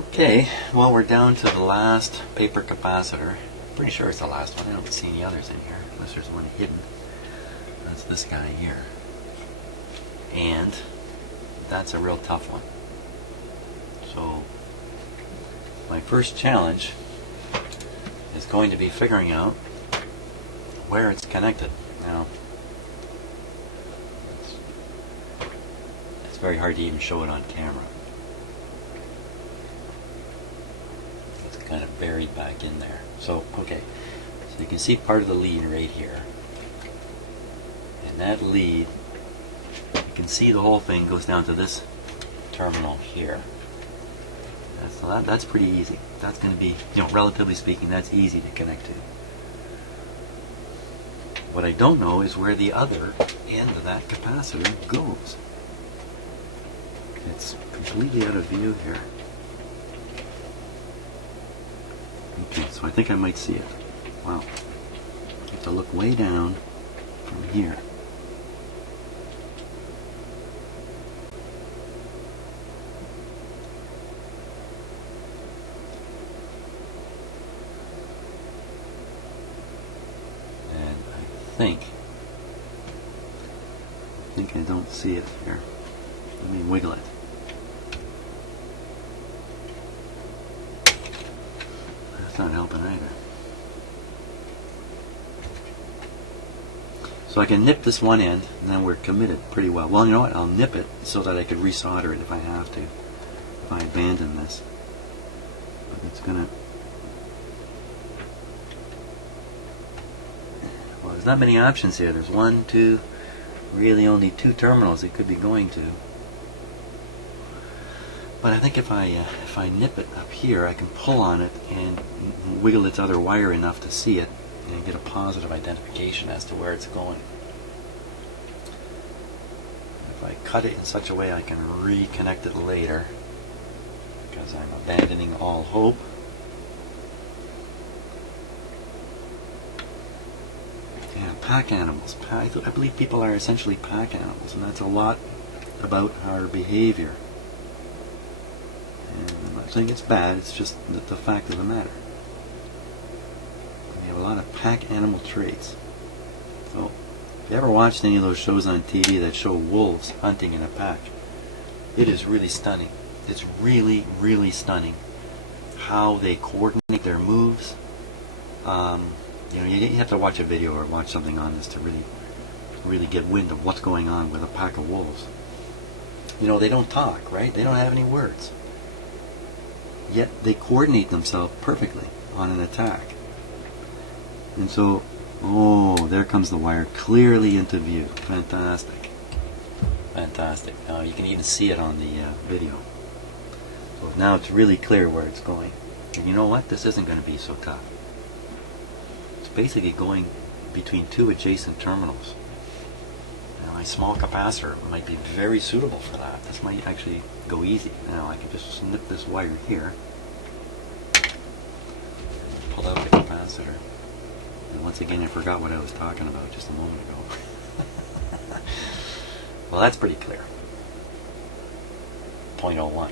Okay, well, we're down to the last paper capacitor. Pretty sure it's the last one. I don't see any others in here unless there's one hidden. That's this guy here. And that's a real tough one. So my first challenge is going to be figuring out where it's connected. Now, it's very hard to even show it on camera. It's kind of buried back in there. So, okay, so you can see part of the lead right here. And that lead, you can see the whole thing goes down to this terminal here. That's pretty easy. That's going to be, relatively speaking, that's easy to connect to. What I don't know is where the other end of that capacitor goes. It's completely out of view here. Okay, so I think I might see it. Wow. I have to look way down from here. I think I don't see it here. Let me wiggle it. That's not helping either. So I can nip this one end, and then we're committed pretty well. Well, you know what? I'll nip it so that I could resolder it if I have to. If I abandon this. But it's gonna... Well, there's not many options here. There's one, two, really only two terminals it could be going to. But I think if I nip it up here, I can pull on it and wiggle its other wire enough to see it and get a positive identification as to where it's going. If I cut it in such a way I can reconnect it later, because I'm abandoning all hope. Yeah, pack animals. I believe people are essentially pack animals, and that's a lot about our behavior. And I'm not saying it's bad, it's just the fact of the matter. We have a lot of pack animal traits. So, if you ever watched any of those shows on TV that show wolves hunting in a pack, it is really stunning. It's really, really stunning how they coordinate their moves. You have to watch a video or watch something on this to really get wind of what's going on with a pack of wolves. They don't talk, right? They don't have any words. Yet they coordinate themselves perfectly on an attack. And so, oh, there comes the wire clearly into view. Fantastic. Fantastic. Now you can even see it on the video. So now it's really clear where it's going. And you know what? This isn't going to be so tough. Basically going between two adjacent terminals. Now, a small capacitor might be very suitable for that. This might actually go easy. Now I can just snip this wire here, pull out the capacitor, and once again I forgot what I was talking about just a moment ago. Well, that's pretty clear. 0.01.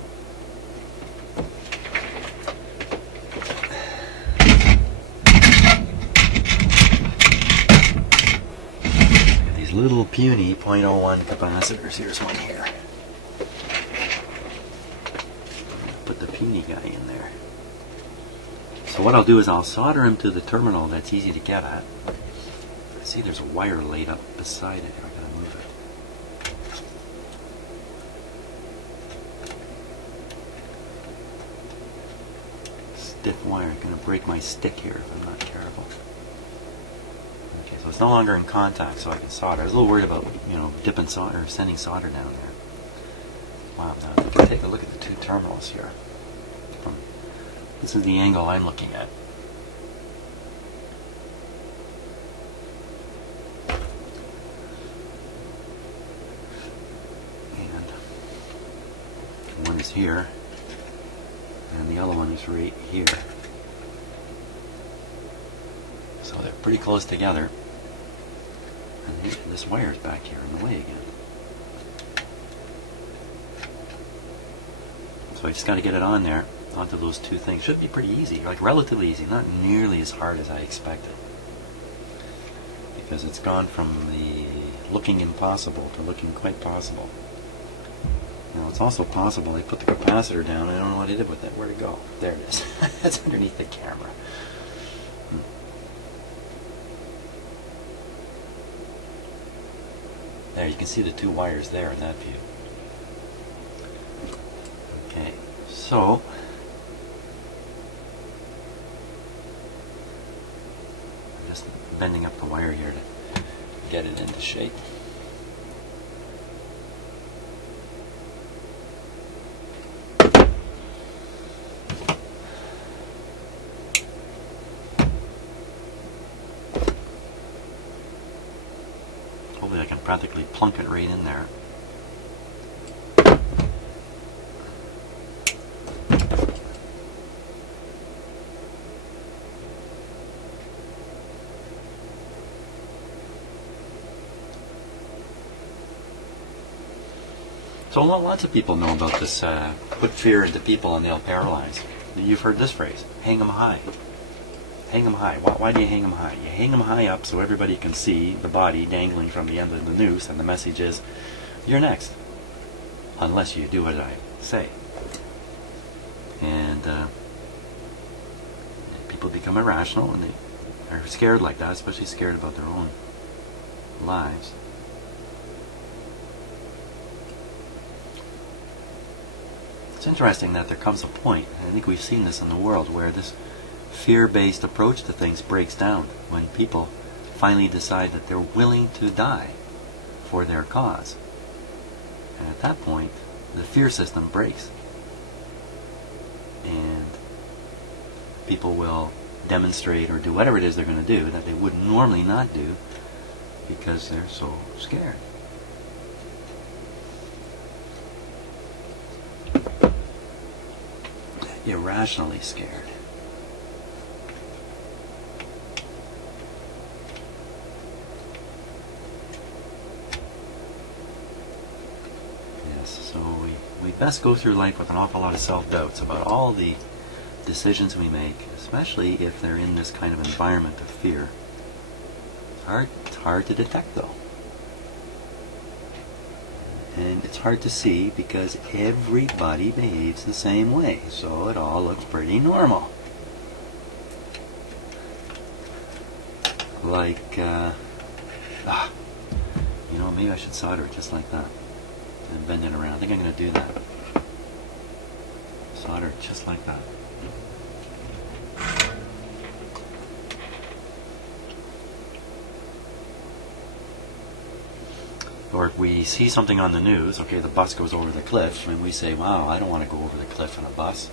Little puny 0.01 capacitors. Here's one here. Put the puny guy in there. So what I'll do is I'll solder him to the terminal that's easy to get at. I see there's a wire laid up beside it. I gotta move it. Stiff wire. I'm gonna break my stick here if I'm not careful. So it's no longer in contact, so I can solder. I was a little worried about, dipping solder or sending solder down there. Wow, now if you take a look at the two terminals here. This is the angle I'm looking at. And one is here, and the other one is right here. So they're pretty close together. And this wire's back here in the way again. So I just got to get it on there. onto those two things. Should be pretty easy, like relatively easy, not nearly as hard as I expected. Because it's gone from the looking impossible to looking quite possible. Now it's also possible I put the capacitor down, I don't know what I did with it. Where'd it go? There it is. It's underneath the camera. There, you can see the two wires there in that view. Okay, so I'm just bending up the wire here to get it into shape. Hopefully I can practically plunk it right in there. So lots of people know about this, put fear into people and they'll paralyze. You've heard this phrase, hang them high. Hang them high. Why do you hang them high? You hang them high up so everybody can see the body dangling from the end of the noose, and the message is, you're next. Unless you do as I say. And people become irrational and they are scared like that, especially scared about their own lives. It's interesting that there comes a point, and I think we've seen this in the world, where this fear-based approach to things breaks down when people finally decide that they're willing to die for their cause. And at that point, the fear system breaks. And people will demonstrate or do whatever it is they're going to do that they would normally not do because they're so scared. Irrationally scared. Yes, so we best go through life with an awful lot of self-doubts about all the decisions we make, especially if they're in this kind of environment of fear. It's hard to detect, though. And it's hard to see because everybody behaves the same way, so it all looks pretty normal. Like, maybe I should solder it just like that and bend it around. I think I'm going to do that. Solder it just like that. Or if we see something on the news, okay, the bus goes over the cliff, and we say, wow, I don't want to go over the cliff in a bus.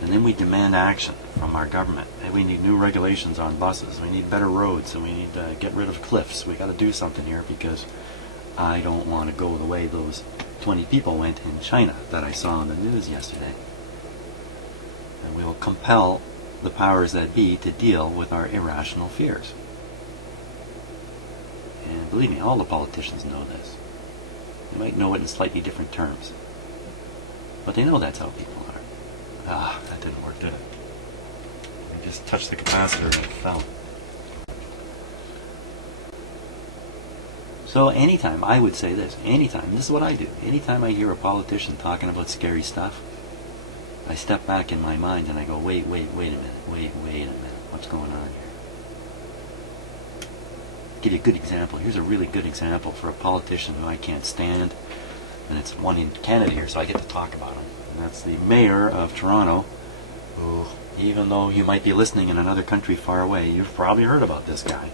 And then we demand action from our government. Hey, we need new regulations on buses. We need better roads, and we need to get rid of cliffs. We got to do something here because I don't want to go the way those 20 people went in China that I saw on the news yesterday. And we will compel the powers that be to deal with our irrational fears. And believe me, all the politicians know this. They might know it in slightly different terms. But they know that's how people are. That didn't work, did it? I just touched the capacitor and it fell. So anytime, I would say this, anytime, this is what I do, anytime I hear a politician talking about scary stuff, I step back in my mind and I go, wait a minute, what's going on here? Give you a good example. Here's a really good example for a politician who I can't stand, and it's one in Canada here, so I get to talk about him. And that's the mayor of Toronto, who, even though you might be listening in another country far away, you've probably heard about this guy.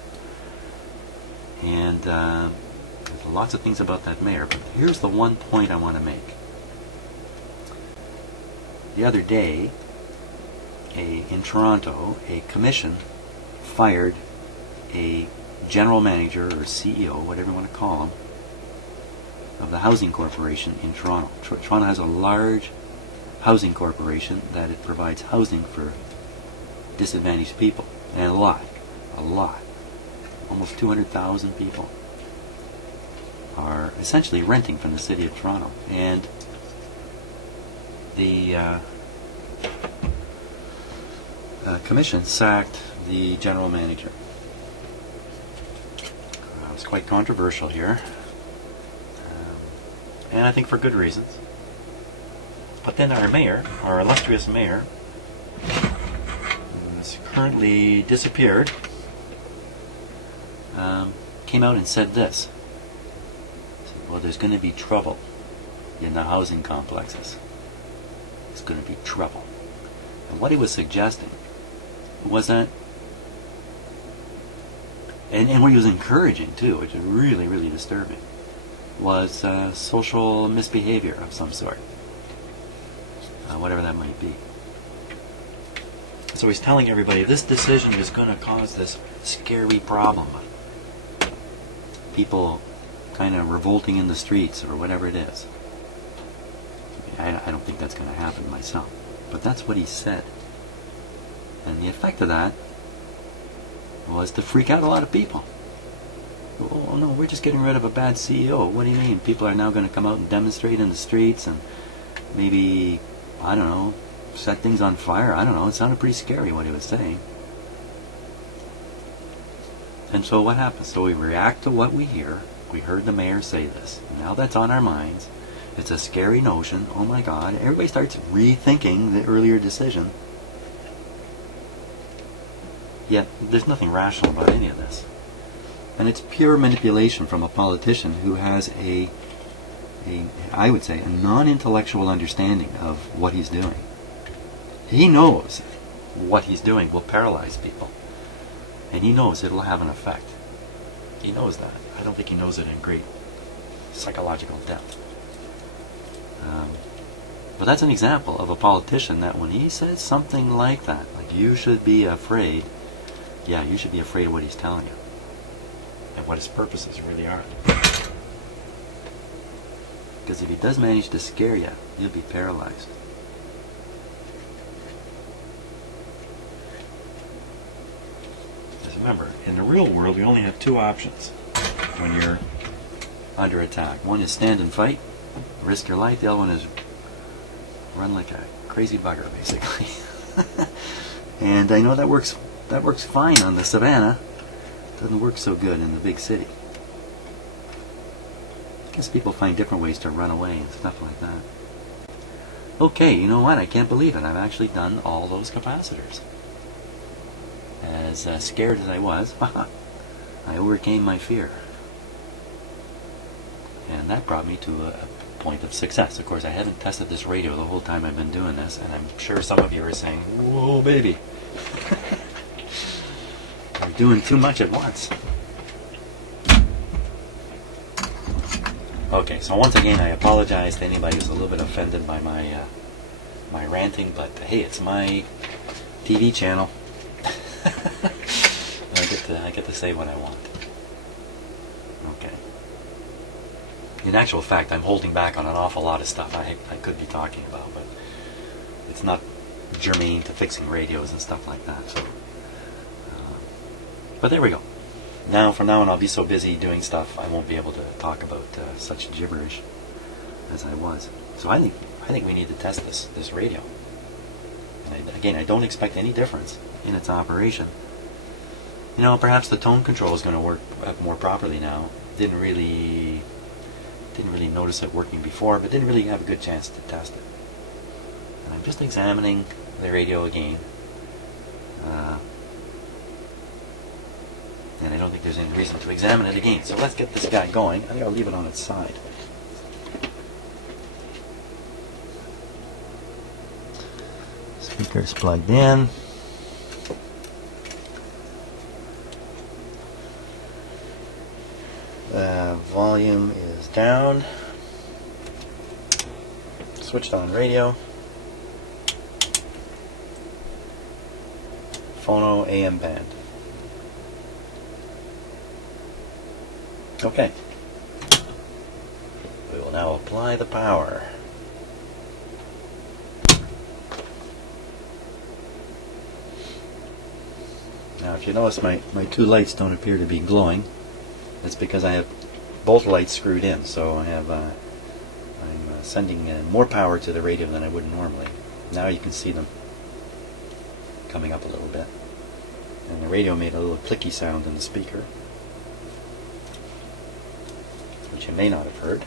And there's lots of things about that mayor, but here's the one point I want to make. The other day, in Toronto, a commission fired a general manager or CEO, whatever you want to call him, of the housing corporation in Toronto. Toronto has a large housing corporation that it provides housing for disadvantaged people, and a lot, almost 200,000 people are essentially renting from the city of Toronto. And the commission sacked the general manager. It was quite controversial here, and I think for good reasons. But then our mayor, our illustrious mayor, who's currently disappeared, came out and said this. He said, well, there's going to be trouble in the housing complexes. There's going to be trouble. And what he was suggesting was that, and what he was encouraging too, which is really, really disturbing, was social misbehavior of some sort. Whatever that might be. So he's telling everybody this decision is going to cause this scary problem. People kind of revolting in the streets or whatever it is. I don't think that's going to happen myself. But that's what he said. And the effect of that was to freak out a lot of people. Oh no, we're just getting rid of a bad CEO. What do you mean? People are now going to come out and demonstrate in the streets and maybe, I don't know, set things on fire. I don't know. It sounded pretty scary what he was saying. And so what happens? So we react to what we hear. We heard the mayor say this. Now that's on our minds. It's a scary notion. Oh my God. Everybody starts rethinking the earlier decision. Yet there's nothing rational about any of this. And it's pure manipulation from a politician who has I would say, a non-intellectual understanding of what he's doing. He knows what he's doing will paralyze people. And he knows it'll have an effect. He knows that. I don't think he knows it in great psychological depth. But that's an example of a politician that when he says something like that, like you should be afraid, yeah, you should be afraid of what he's telling you. And what his purposes really are. Because if he does manage to scare you, you'll be paralyzed. Just remember, in the real world, you only have two options when you're under attack. One is stand and fight, risk your life. The other one is run like a crazy bugger, basically. And I know that works fine on the savannah. Doesn't work so good in the big city. I guess people find different ways to run away and stuff like that. Okay, you know what? I can't believe it. I've actually done all those capacitors. As scared as I was, I overcame my fear. And that brought me to a point of success. Of course, I haven't tested this radio the whole time I've been doing this, and I'm sure some of you are saying, whoa, baby. You're doing too much at once. Okay, so once again, I apologize to anybody who's a little bit offended by my my ranting, but hey, it's my TV channel. I get to say what I want. Okay. In actual fact, I'm holding back on an awful lot of stuff I could be talking about, but it's not germane to fixing radios and stuff like that. So, but there we go. Now, from now on, I'll be so busy doing stuff, I won't be able to talk about such gibberish as I was. So I think we need to test this radio. And again, I don't expect any difference in its operation. You know, perhaps the tone control is going to work more properly now. Didn't really notice it working before, but didn't really have a good chance to test it. And I'm just examining the radio again. And I don't think there's any reason to examine it again. So let's get this guy going. I think I'll leave it on its side. Speaker's plugged in. Volume is down. Switched on radio. Phono AM band. Okay. We will now apply the power. Now if you notice my two lights don't appear to be glowing, that's because I have both lights screwed in, so I have I'm sending more power to the radio than I would normally. Now you can see them. coming up a little bit. And the radio made a little clicky sound in the speaker, which you may not have heard.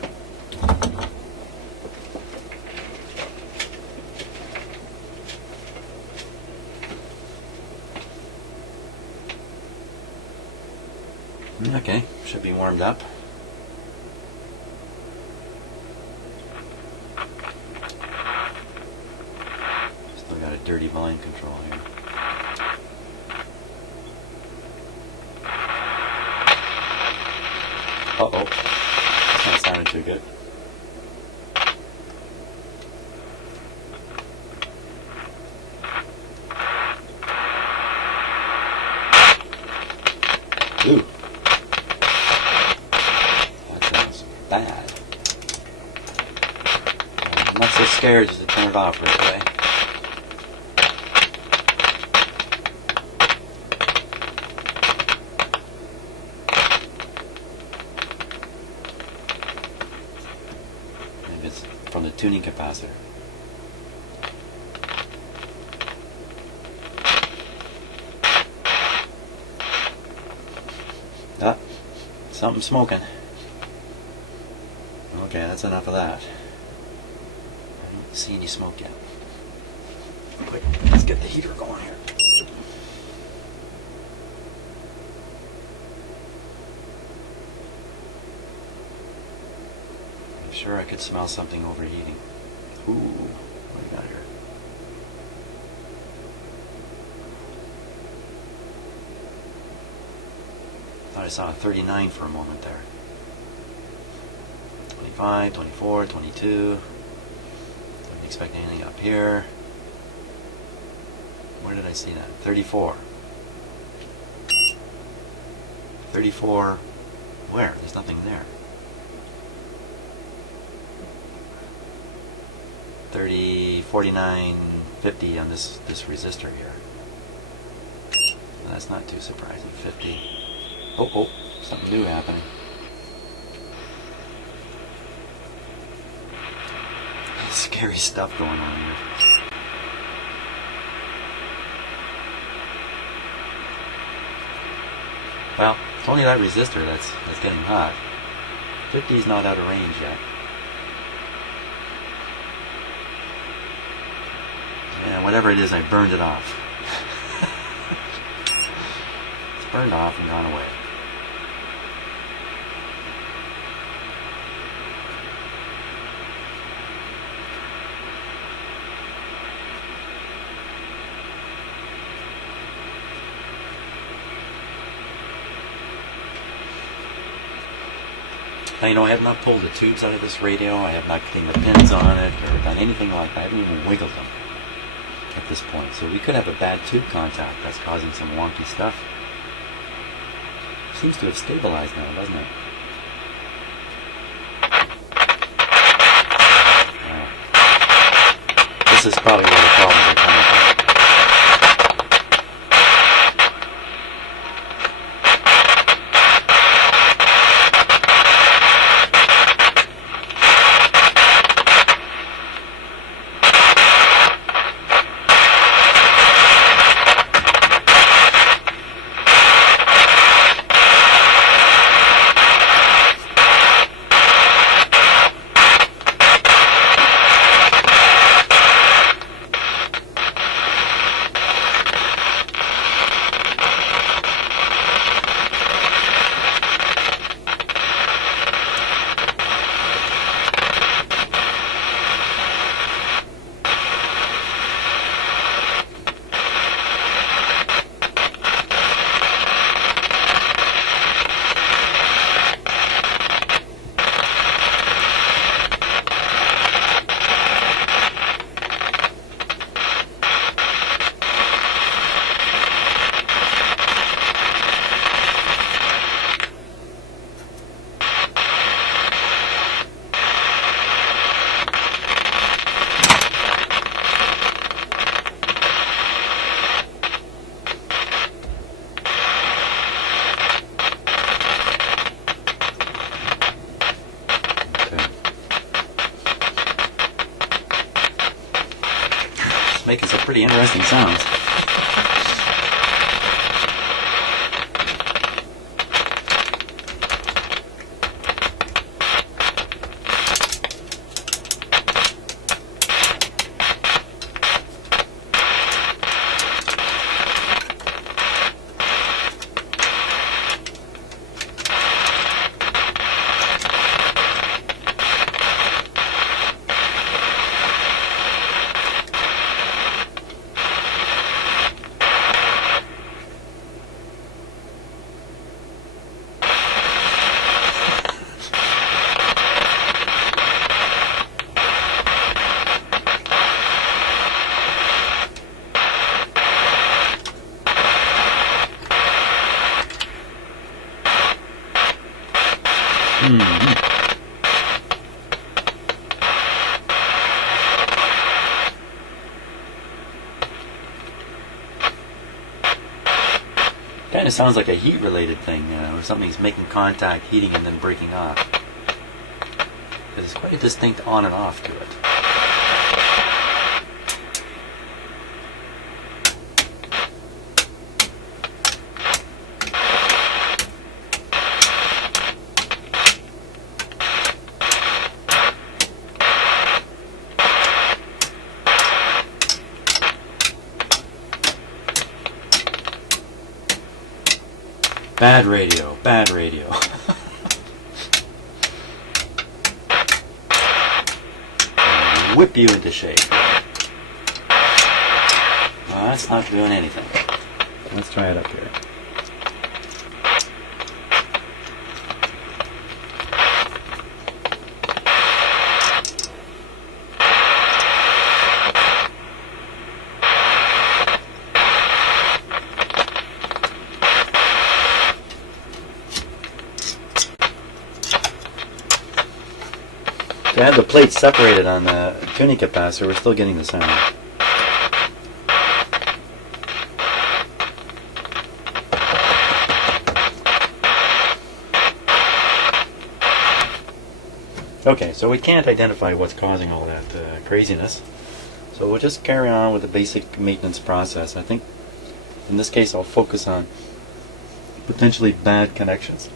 Okay, should be warmed up. Still got a dirty volume control here. Uh-oh, that's not sounding too good. Ooh. Bad. I'm not so scared to turn it off right away. Maybe it's from the tuning capacitor. Ah, something smoking. Okay, that's enough of that. I don't see any smoke yet. Quick, let's get the heater going here. I'm sure I could smell something overheating. Ooh, what do we got here? Thought I saw a 39 for a moment there. 25, 24, 22. Didn't expect anything up here. Where did I see that? 34. 34. Where? There's nothing there. 30, 49, 50 on this resistor here. That's not too surprising. 50. Oh, something new happening. Scary stuff going on here. Well, it's only that resistor that's getting hot. 50 is not out of range yet. Yeah, whatever it is, I burned it off. It's burned off and gone away. Now, you know, I have not pulled the tubes out of this radio. I have not cleaned the pins on it or done anything like that. I haven't even wiggled them at this point. So we could have a bad tube contact that's causing some wonky stuff. Seems to have stabilized now, doesn't it? This is probably where the problems are coming from. Making some pretty interesting sounds. of sounds like a heat-related thing, where something's making contact, heating, and then breaking off. There's quite a distinct on and off to it. Bad radio, bad radio. Whip you into shape. Well, that's not doing anything. Let's try it up here. I have the plates separated on the tuning capacitor. We're still getting the sound. Okay, so we can't identify what's causing all that craziness. So we'll just carry on with the basic maintenance process. I think in this case I'll focus on potentially bad connections.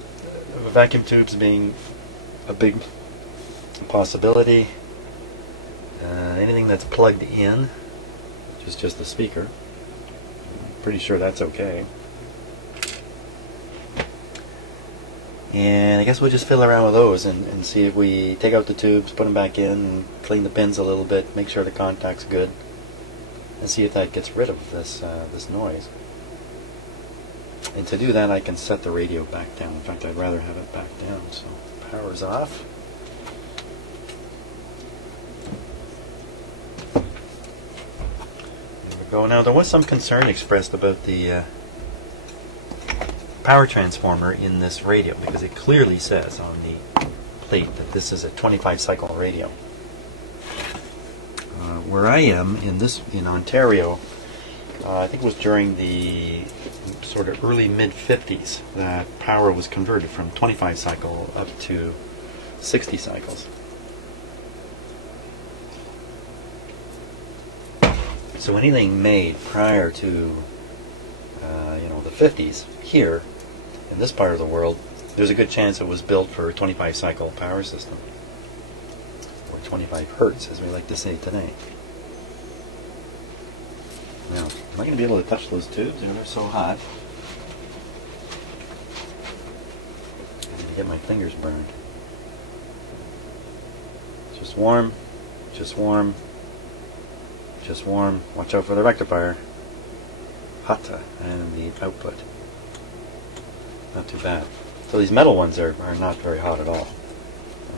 Vacuum tubes being a big possibility. Anything that's plugged in, which is just the speaker. I'm pretty sure that's okay. And I guess we'll just fiddle around with those and see if we take out the tubes, put them back in, and clean the pins a little bit, make sure the contact's good, and see if that gets rid of this this noise. And to do that, I can set the radio back down. In fact, I'd rather have it back down. So power's off. Now, there was some concern expressed about the power transformer in this radio, because it clearly says on the plate that this is a 25 cycle radio. Where I am in Ontario, I think it was during the sort of early mid-50s that power was converted from 25 cycle up to 60 cycles. So anything made prior to the 50s here in this part of the world, there's a good chance it was built for a 25 cycle power system, or 25 hertz as we like to say today. Now, am I going to be able to touch those tubes? They're so hot. I'm going to get my fingers burned. Just warm, just warm. Just warm. Watch out for the rectifier. Hot, and the output. Not too bad. So these metal ones are not very hot at all.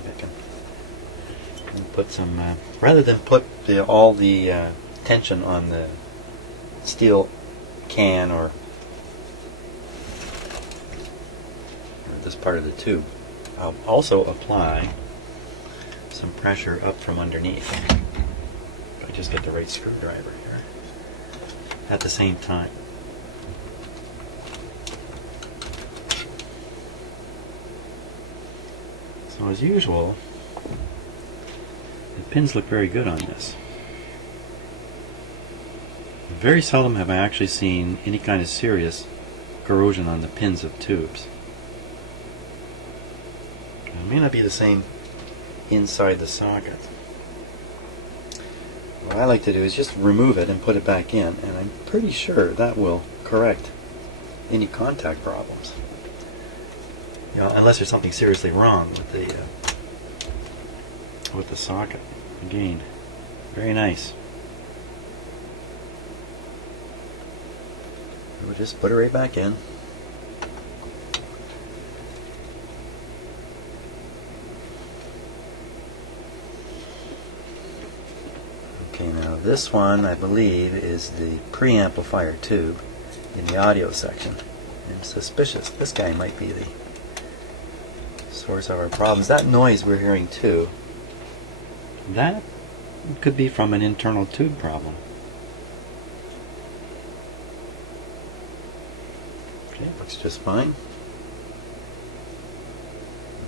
I can put some, rather than put all the tension on the steel can or this part of the tube, I'll also apply some pressure up from underneath. Just get the right screwdriver here at the same time. So as usual, the pins look very good on this. Very seldom have I actually seen any kind of serious corrosion on the pins of tubes. It may not be the same inside the socket. What I like to do is just remove it and put it back in, and I'm pretty sure that will correct any contact problems. Unless there's something seriously wrong with the socket. Again, very nice. We'll just put it right back in. Okay, now this one, I believe, is the preamplifier tube in the audio section. I'm suspicious this guy might be the source of our problems. That noise we're hearing too, that could be from an internal tube problem. Okay, looks just fine.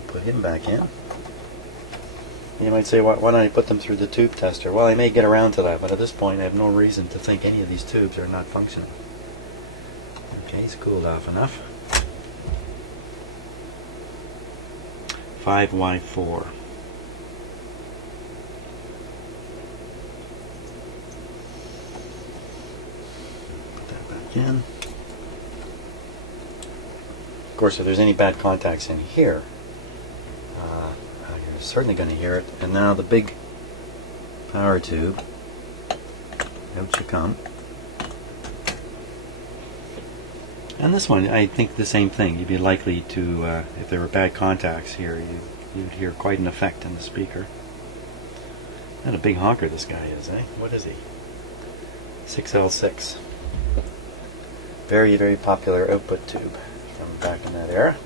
Put him back in. You might say, why don't I put them through the tube tester? Well, I may get around to that, but at this point I have no reason to think any of these tubes are not functioning. Okay, he's cooled off enough. 5Y4. Put that back in. Of course, if there's any bad contacts in here, you're certainly going to hear it. And now the big power tube. Out you come. And this one, I think the same thing. You'd be likely to, if there were bad contacts here, you'd hear quite an effect in the speaker. And a big honker this guy is, eh? What is he? 6L6. Very, very popular output tube from back in that era.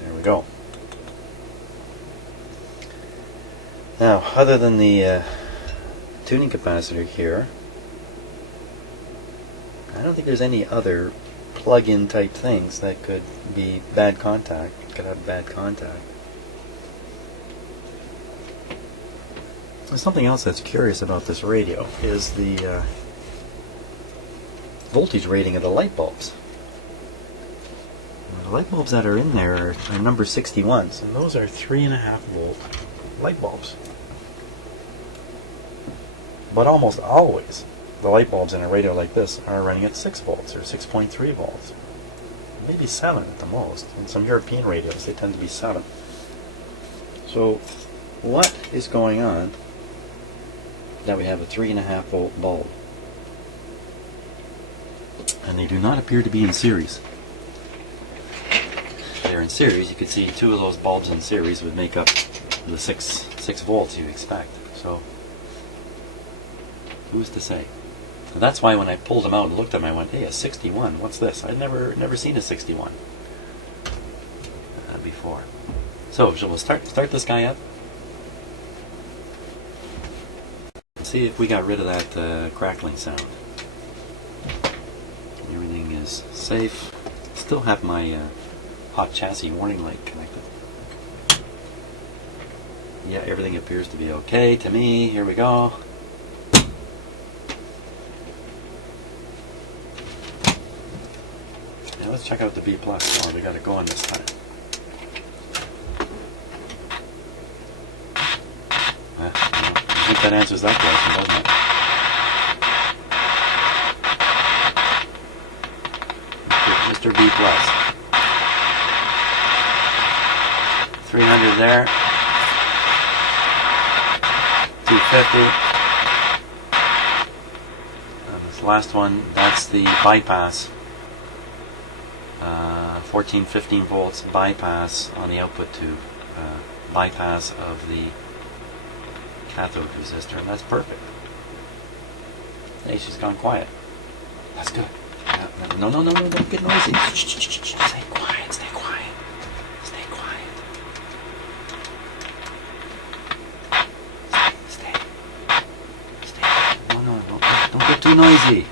There we go. Now, other than the tuning capacitor here, I don't think there's any other plug-in type things that could be bad contact, could have bad contact. Something else that's curious about this radio is the voltage rating of the light bulbs. The light bulbs that are in there are number 61s, and those are 3.5 volt light bulbs. But almost always, the light bulbs in a radio like this are running at 6 volts or 6.3 volts. Maybe 7 at the most. In some European radios, they tend to be 7. So, what is going on that we have a 3.5 volt bulb? And they do not appear to be in series. If they're in series, you could see 2 of those bulbs in series would make up the 6 volts you'd expect. So, who's to say? And that's why when I pulled them out and looked at them, I went, hey, a 61, what's this? I'd never seen a 61 before. So, shall we start this guy up? See if we got rid of that crackling sound. Everything is safe. Still have my hot chassis warning light connected. Yeah, everything appears to be okay to me. Here we go. Now let's check out the B+. Oh, we got it going this time. I think that answers that question, doesn't it? Mr. B+. 300 there. 250. And this last one, that's the bypass. 14-15 volts bypass on the output tube. Bypass of the cathode resistor, and that's perfect. Hey, she's gone quiet. That's good. No, don't get noisy. Shh. Stay quiet. Stay quiet. No, don't get too noisy.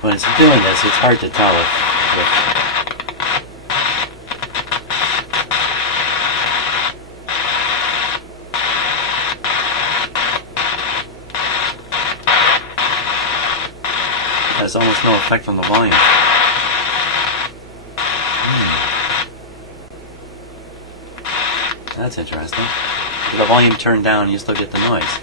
When it's doing this, it's hard to tell if there's almost no effect on the volume. That's interesting. With the volume turned down, you still get the noise.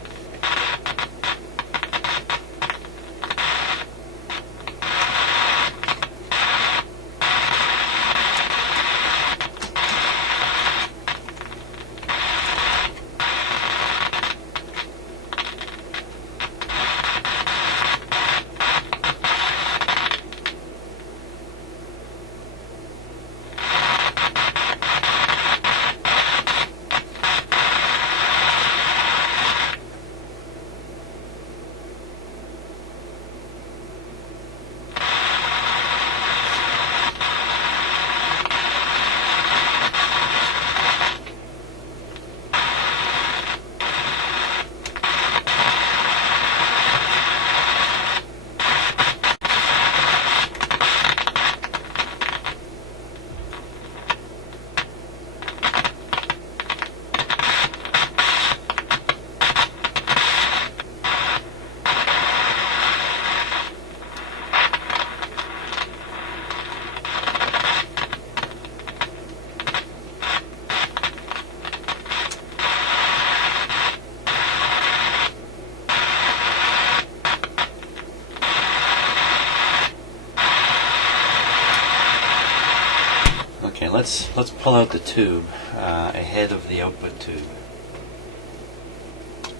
Okay, let's pull out the tube ahead of the output tube,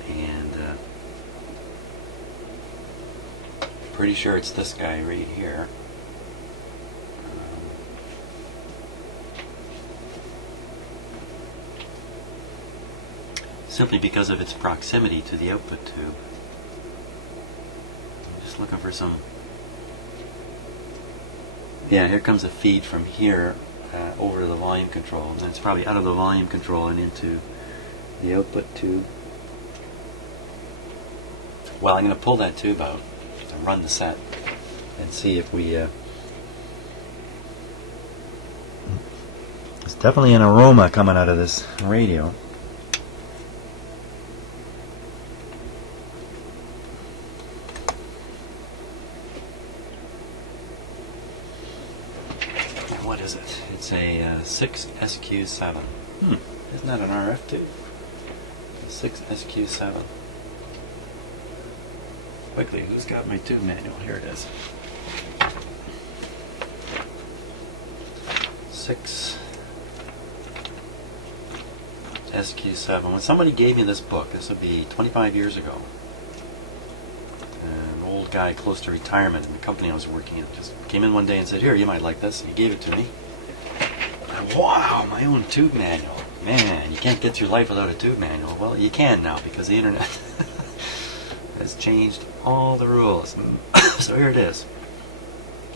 and pretty sure it's this guy right here. Simply because of its proximity to the output tube. I'm just looking for some. Yeah, here comes a feed from here over to the volume control, and it's probably out of the volume control and into the output tube. Well, I'm going to pull that tube out and run the set and see if we. There's definitely an aroma coming out of this radio. What is it? It's a 6SQ7. Isn't that an RF tube? A 6SQ7. Quickly, who's got my tube manual? Here it is. 6SQ7. When somebody gave me this book, this would be 25 years ago. An old guy close to retirement in the company I was working in just came in one day and said, "Here, you might like this." And he gave it to me. And wow, my own tube manual. Man, you can't get through life without a tube manual. Well, you can now because the internet has changed all the rules. So here it is.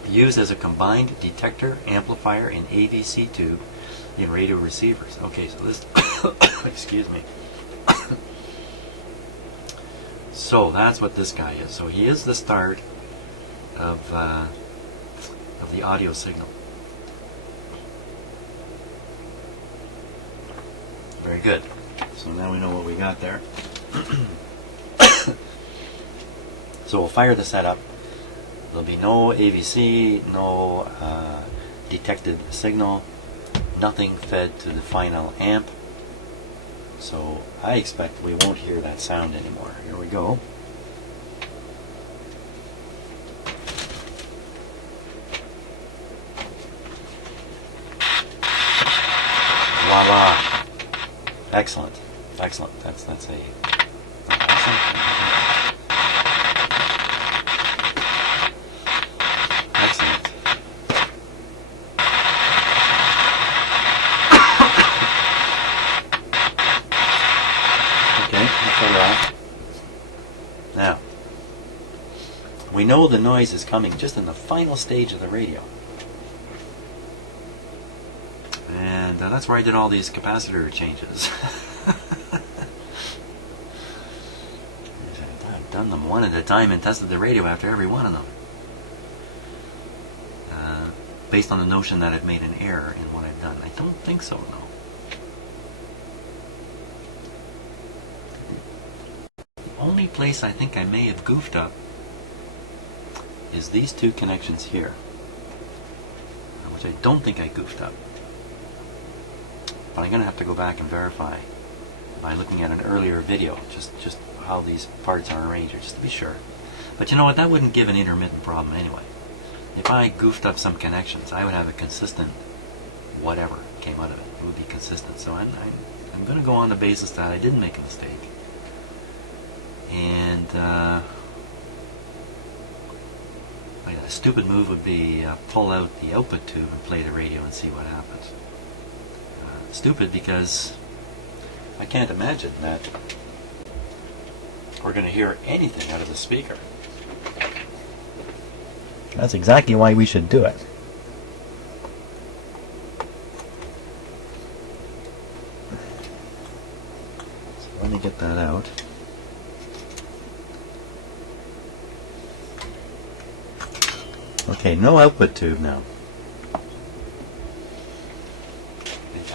Used as a combined detector, amplifier, and AVC tube in radio receivers. Okay, so this, excuse me. So that's what this guy is. So he is the start of the audio signal. Very good. So now we know what we got there. So we'll fire the setup. There'll be no AVC, no detected signal, nothing fed to the final amp. So I expect we won't hear that sound anymore. Here we go. Voila! Excellent, excellent. That's a excellent. Excellent. Okay, that's all right. Now, we know the noise is coming just in the final stage of the radio. And that's where I did all these capacitor changes. I've done them one at a time and tested the radio after every one of them. Based on the notion that I've made an error in what I've done. I don't think so, no. The only place I think I may have goofed up is these two connections here, which I don't think I goofed up. But I'm going to have to go back and verify by looking at an earlier video, just how these parts are arranged, just to be sure. But you know what, that wouldn't give an intermittent problem anyway. If I goofed up some connections, I would have a consistent whatever came out of it. It would be consistent. So I'm going to go on the basis that I didn't make a mistake. And a stupid move would be pull out the output tube and play the radio and see what happens. Stupid because I can't imagine that we're going to hear anything out of the speaker. That's exactly why we should do it. So let me get that out. Okay, no output tube now.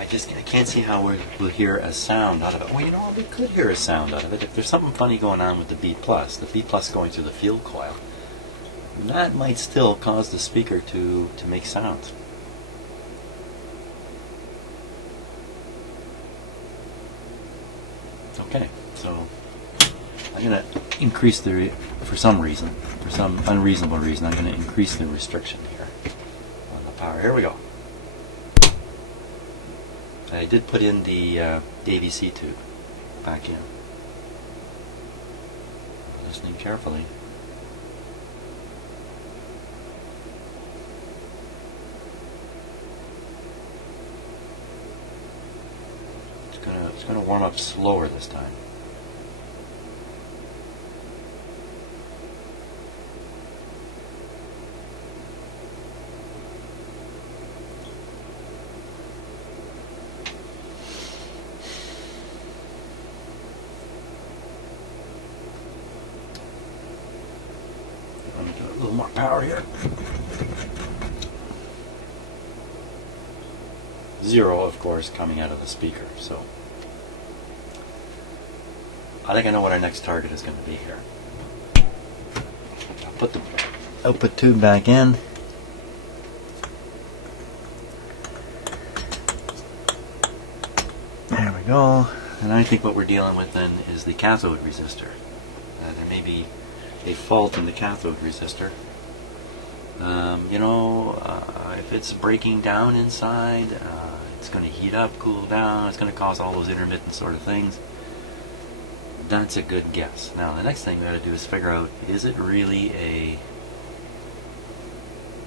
I can't see how we'll hear a sound out of it. Well, you know, we could hear a sound out of it if there's something funny going on with the B+, going through the field coil. That might still cause the speaker to make sounds. Okay, so I'm going to increase for some unreasonable reason, I'm going to increase the restriction here on the power. Here we go. I did put in the AVC tube back in. Listening carefully. It's gonna warm up slower this time. Let me get a little more power here. 0, of course, coming out of the speaker. So I think I know what our next target is going to be here. I'll put the output tube back in. There we go. And I think what we're dealing with then is the cathode resistor. There may be a fault in the cathode resistor. If it's breaking down inside, it's going to heat up, cool down, it's going to cause all those intermittent sort of things. That's a good guess. Now the next thing we got to do is figure out, is it really a,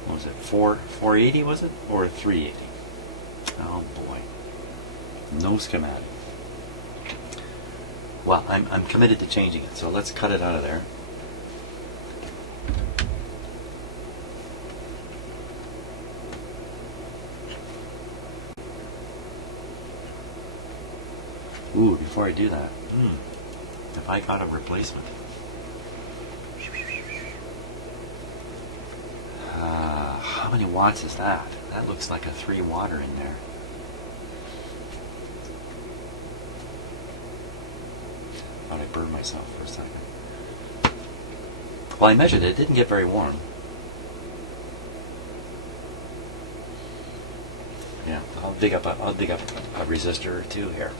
what was it, 480 was it? Or a 380? Oh boy. No schematic. Well, I'm committed to changing it, so let's cut it out of there. Ooh, before I do that, if I got a replacement. How many watts is that? That looks like a 3 water in there. Thought I burned myself for a second. Well, I measured it. It didn't get very warm. Yeah, I'll dig up a resistor or two here.